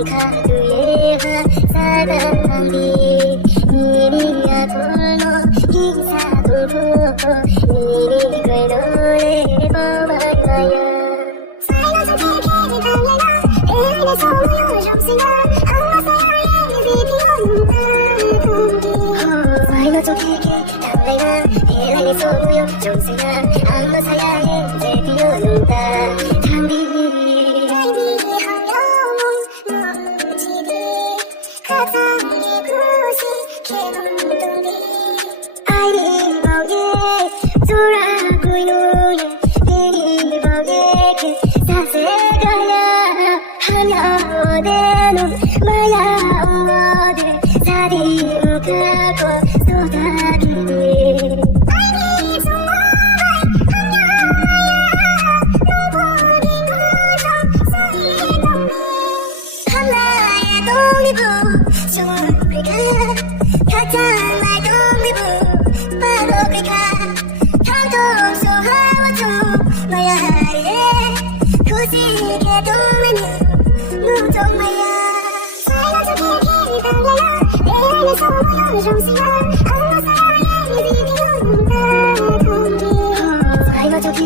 mkha 사랑이 니니야 돌모 기사 돌고 니니 노래 보마야 사이가 좀 개개를 달래나 내내 소유 좀 생각 안마사야 비비온다 사이가 좀 개개 달래나 내내 소유 좀 생각 안마사야 비비온다 아이니 보게 돌아보이 눈에 내니 보게 사세가야 하냐 어데는 마야 어데 사디 무가고 쏟아기니 아이니 정말 하냐 너보니 그저 소리 동네 하나의 독립부 좋을까 가장 말 독립부 바로 그가 한동 소하와줘 너야 할래 구식의 동맹이 무정마야 사이가 좋게 달라야 내 안에 소유 좀 생각 안마사야 비비온다 동기 사이가 좋게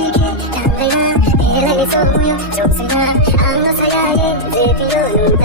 달라야 내 안에 소유 좀 생각 안마사야 비비온다